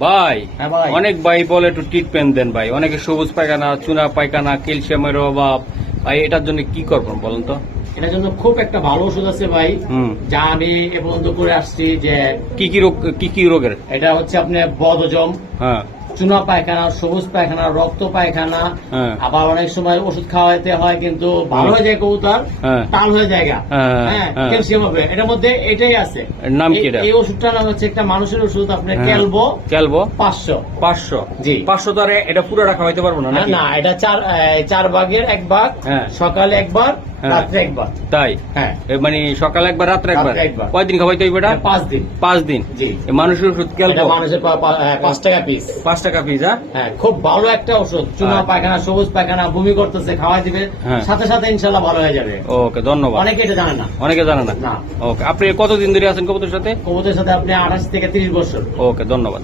ভাই হ্যাঁ ভাই। অনেক ভাই বলে একটু ট্রিটমেন্ট দেন ভাই। অনেকে সবুজ পায়খানা চুনা পায়খানা ক্যালসিয়ামের অভাব। ভাই এটার জন্য কি করবেন বলুন তো? এটার জন্য খুব একটা ভালো ওষুধ আছে ভাই হুম। যা আমি এ পর্যন্ত করে আসছি যে কি কি রোগ কি কি রোগের? এটা হচ্ছে আপনার বদজম হ্যাঁ। চুনা পায়খানা সবুজ পায়খানা রক্ত পায়খানা হ্যাঁ। আবার অনেক সময় ওষুধ খাওয়াইতে হয় কিন্তু ভালো হয়ে যায় কবুতর হ্যাঁ। টাল হয়ে যায়। হ্যাঁ, হ্যাঁ। ক্যালসিয়াম হবে এটার মধ্যে এটাই আছে নাম কি এই-? ওষুধটার নাম হচ্ছে একটা মানুষের ওষুধ আপনার। ক্যালবো ক্যালবো পাঁচশো পাঁচশো জি। পাঁচশো তো এটা পুরো রাখা হইতে পারব না না এটা চার চার ভাগের এক ভাগ হ্যাঁ। সকালে একবার। রাত্রে একবার তাই হ্যাঁ মানে সকালে একবার রাত্রে একবার। কয়দিন খাওয়াইতে হইবে এটা পাঁচ দিন পাঁচ দিন জি। মানুষের ওষুধ ক্যালবো মানুষের পাঁচ টাকা পিস পাঁচ টাকা পিস হ্যাঁ? হ্যাঁ খুব ভালো একটা ওষুধ চুনা আচ্ছা। পায়খানা সবুজ পায়খানা বমি করতেছে খাওয়া দিবে। হ্যাঁ। সাথে সাথে ইনশাল্লাহ ভালো হয়ে যাবে। ওকে ধন্যবাদ। অনেকে এটা জানে না। অনেকে জানে না। ওকে আপনি কতদিন ধরে আছেন কবুতরের সাথে? কবুতের সাথে আপনি আঠাশ থেকে তিরিশ বছর। ওকে ধন্যবাদ।